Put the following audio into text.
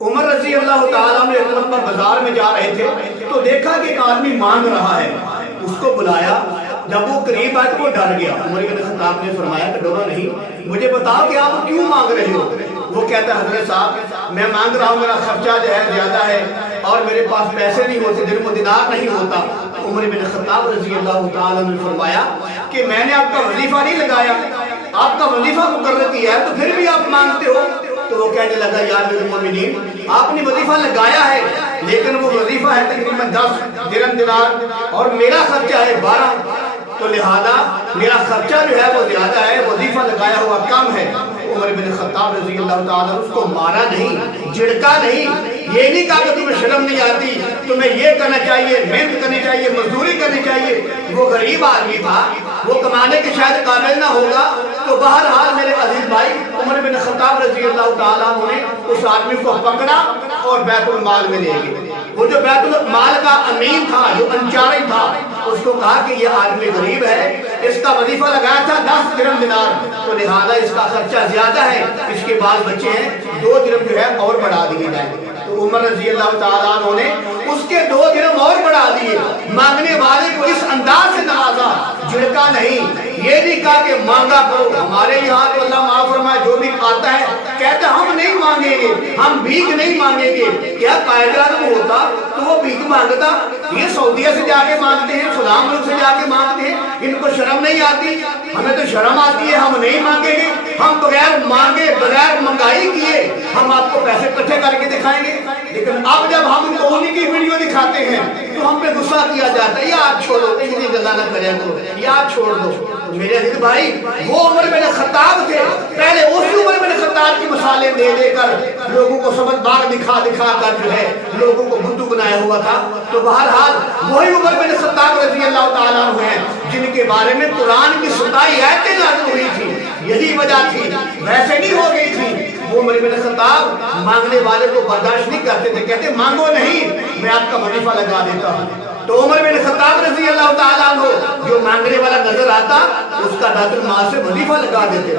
عمر رضی اللہ تعالیٰ نے ایک مرتبہ بازار میں جا رہے تھے تو دیکھا کہ ایک آدمی مانگ رہا ہے، اس کو بلایا۔ جب وہ قریب آئے تو وہ ڈر گیا۔ عمر بن خطاب نے فرمایا کہ ڈرو نہیں، مجھے بتاؤ کہ آپ کیوں مانگ رہے ہو؟ وہ کہتا ہے حضرت صاحب میں مانگ رہا ہوں، میرا خرچہ جو ہے زیادہ ہے اور میرے پاس پیسے نہیں ہوتے، درہم و دینار نہیں ہوتا۔ عمر بن خطاب رضی اللہ تعالیٰ نے فرمایا کہ میں نے آپ کا وظیفہ نہیں لگایا، آپ کا وظیفہ مقرر کیا ہے تو پھر بھی آپ مانگتے ہو؟ تو وہ کہنے لگا یا امیر المومنین آپ نے وظیفہ لگایا ہے لیکن وہ وظیفہ ہے تقریباً 10 درہم دینار اور میرا خرچہ ہے 12، تو لہذا میرا خرچہ جو ہے وہ زیادہ ہے، وظیفہ لگایا ہوا کم ہے۔ عمر بن خطاب رضی اللہ تعالیٰ اس کو مارا نہیں، جھڑکا نہیں، یہ نہیں کہا کہ تمہیں شرم نہیں آتی، تمہیں یہ کرنا چاہیے، محنت کرنی چاہیے، مزدوری کرنی چاہیے۔ وہ غریب آدمی تھا، وہ کمانے کے شاید قابل نہ ہوگا، تو بہرحال میرے عزیز بھائی عمر بن خطاب رضی اللہ تعالیٰ نے اس آدمی کو پکڑا اور بیت المال میں لے گئے۔ وہ جو بیت المال کا امین تھا، جو انچارج تھا، اس کو کہا کہ یہ آدمی غریب ہے، اس کا وظیفہ لگایا تھا 10 درہم دینار، تو لہذا اس کا خرچہ زیادہ ہے، اس کے بال بچے ہیں، 2 درہم جو ہے اور بڑھا دیے جائیں۔ تو عمر رضی اللہ تعالیٰ عنہ نے اس کے 2 درہم اور بڑھا دیے، مانگنے والے کو اس انداز سے نوازا، جھڑکا نہیں، یہ نہیں کہا کہ مانگا کرو۔ ہمارے یہاں تو اللہ معاف فرمائے جو بھی آتا ہے کہتا ہم نہیں مانگیں گے، ہم بھیک نہیں مانگیں گے۔ کیا قائد اعظم ہوتا تو وہ بھیک مانگتا؟ یہ سعودیہ سے جا کے مانگتے ہیں، فلاں ملک سے جا کے مانگتے ہیں، ان کو شرم نہیں آتی؟ ہمیں تو شرم آتی ہے، ہم نہیں مانگیں گے، ہم بغیر مانگے بغیر منگائی کیے ہم آپ کو پیسے اکٹھے کر کے دکھائیں گے۔ لیکن اب جب ہم ان کو انہی کی ویڈیو دکھاتے ہیں تو ہم پہ غصہ کیا جاتا ہے، یاد چھوڑو، اتنی گلا نہ کرے تو یاد چھوڑ دو۔ میرے عزیز بھائی وہ عمر بن خطاب تھے، پہلے اسی عمر بن خطاب کی مثالیں دے دے کر لوگوں کو سبق باغ دکھا دکھا کر جو ہے لوگوں کو بدھو بنایا ہوا تھا۔ تو بہرحال وہی عمر بن خطاب رضی اللہ تعالیٰ عنہ ہیں جن کے بارے میں قرآن کی 27 آیتیں نازل ہوئی تھی، یہی وجہ تھی، ویسے نہیں ہو گئی تھی۔ وہ عمر بن خطاب مانگنے والے کو برداشت نہیں کرتے تھے، کہتے مانگو نہیں، میں آپ کا وظیفہ لگا دیتا ہوں۔ تو عمر بن خطاب رضی اللہ تعالیٰ عنہ جو مانگنے والا نظر آتا اس کا بیت المال سے وظیفہ لگا دیتے۔